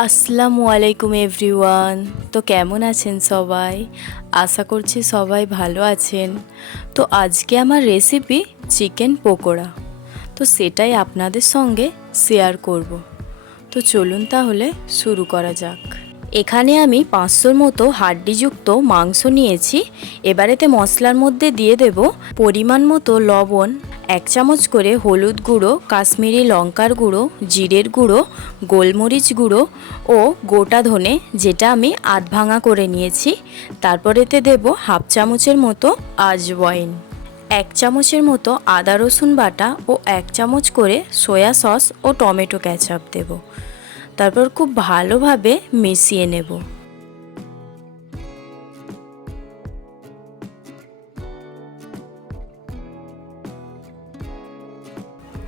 আসসালামু আলাইকুম এভরিওয়ান। তো কেমন আছেন সবাই? আশা করছি সবাই ভালো আছেন। তো আজকে আমার রেসিপি চিকেন পকোড়া। তো সেটাই আপনাদের সঙ্গে শেয়ার করব। তো চলুন তাহলে শুরু করা যাক। এখানে আমি 500-র মতো হাড্ডিযুক্ত মাংস নিয়েছি। এবারেতে মশলার মধ্যে দিয়ে দেব পরিমাণ মতো লবণ, 1 চামচ করে হলুদ গুঁড়ো, কাশ্মীরি লঙ্কার গুঁড়ো, জিরের গুঁড়ো, গোলমরিচ গুঁড়ো ও গোটা ধনে, যেটা আমি আধ ভাঙা করে নিয়েছি। তারপরেতে দেব 1/2 চামচের মতো আজওয়াইন, 1 চামচের মতো আদা রসুন বাটা ও 1 চামচ করে সয়া সস ও টমেটো কেচাপ দেব। তারপর খুব ভালোভাবে মিশিয়ে নেব।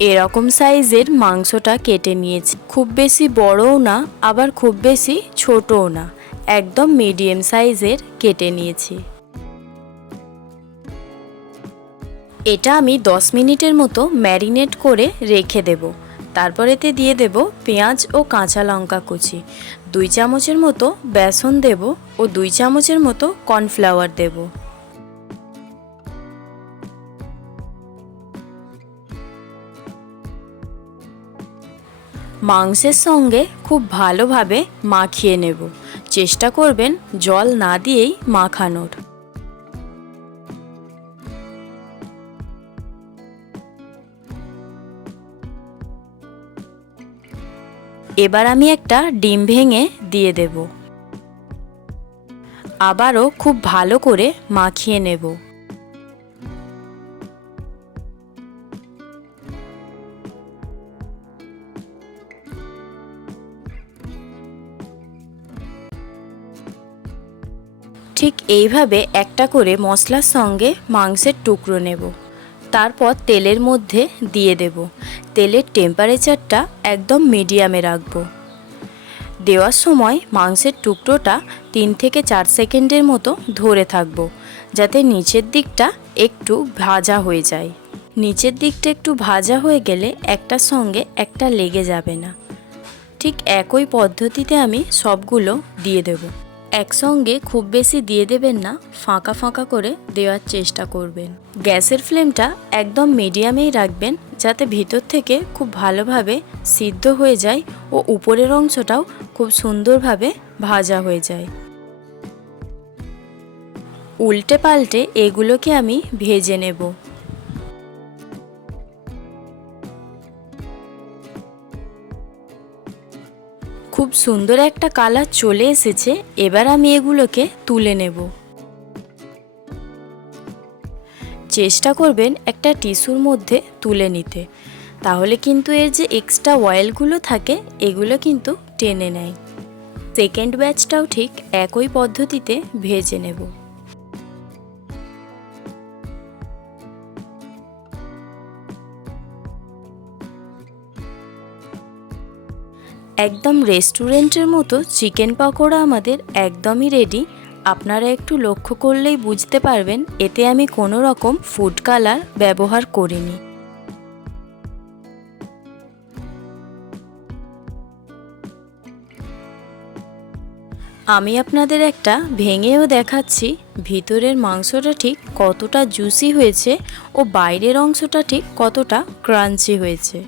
এরকম সাইজের মাংসটা কেটে নিয়েছি। খুব বেশি বড়ও না, আবার খুব বেশি ছোটও না, একদম মিডিয়াম সাইজের কেটে নিয়েছি। এটা আমি 10 মিনিটের মতো ম্যারিনেট করে রেখে দেব। তারপরেতে দিয়ে দেব পেঁয়াজ ও কাঁচা লঙ্কা কুচি, 2 চামচের মতো বেসন দেব ও 2 চামচের মতো কর্নফ্লাওয়ার দেব। মাংসের সঙ্গে খুব ভালোভাবে মাখিয়ে নেব। চেষ্টা করবেন জল না দিয়েই মাখানোর। এবার আমি একটা ডিম ভেঙে দিয়ে দেব। আবারও খুব ভালো করে মাখিয়ে নেব। ঠিক এইভাবে একটা করে মশলার সঙ্গে মাংসের টুকরো নেব। তারপর তেলের মধ্যে দিয়ে দেব। তেলের টেম্পারেচারটা একদম মিডিয়ামে রাখবো। দেওয়ার সময় মাংসের টুকরোটা 3 থেকে 4 সেকেন্ডের মতো ধরে থাকবো, যাতে নিচের দিকটা একটু ভাজা হয়ে যায়। নিচের দিকটা একটু ভাজা হয়ে গেলে একটার সঙ্গে একটা লেগে যাবে না। ঠিক একই পদ্ধতিতে আমি সবগুলো দিয়ে দেব। একসঙ্গে খুব বেশি দিয়ে দেবেন না, ফাঁকা ফাঁকা করে দেওয়ার চেষ্টা করবেন। গ্যাসের ফ্লেমটা একদম মিডিয়ামেই রাখবেন, যাতে ভিতর থেকে খুব ভালোভাবে সিদ্ধ হয়ে যায় ও উপরের অংশটাও খুব সুন্দরভাবে ভাজা হয়ে যায়। উল্টে পাল্টে এগুলোকে আমি ভেজে নেব। খুব সুন্দর একটা কালার চলে এসেছে। এবার আমি এগুলোকে তুলে নেব। চেষ্টা করবেন একটা টিস্যুর মধ্যে তুলে নিতে, তাহলে কিন্তু এর যে এক্সট্রা অয়েলগুলো থাকে এগুলো কিন্তু টেনে নেয়। সেকেন্ড ব্যাচটাও ঠিক একই পদ্ধতিতে ভেজে নেব। একদম রেস্টুরেন্টের মতো চিকেন পকোড়া আমাদের একদমই রেডি। আপনারা একটু লক্ষ্য করলেই বুঝতে পারবেন এতে আমি কোনো রকম ফুড কালার ব্যবহার করিনি। আমি আপনাদের একটা ভেঙেও দেখাচ্ছি ভিতরের মাংসটা ঠিক কতটা জুসি হয়েছে ও বাইরের অংশটা ঠিক কতটা ক্রাঞ্চি হয়েছে।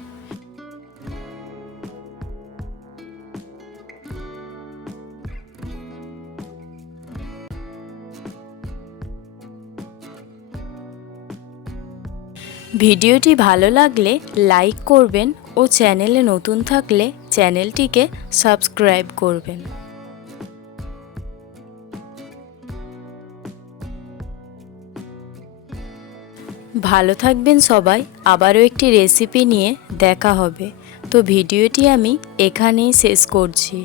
ভিডিওটি ভালো লাগলে লাইক করবেন ও চ্যানেলে নতুন থাকলে চ্যানেলটিকে সাবস্ক্রাইব করবেন। ভালো থাকবেন সবাই। আবারও একটি রেসিপি নিয়ে দেখা হবে। তো ভিডিওটি আমি এখানেই শেষ করছি।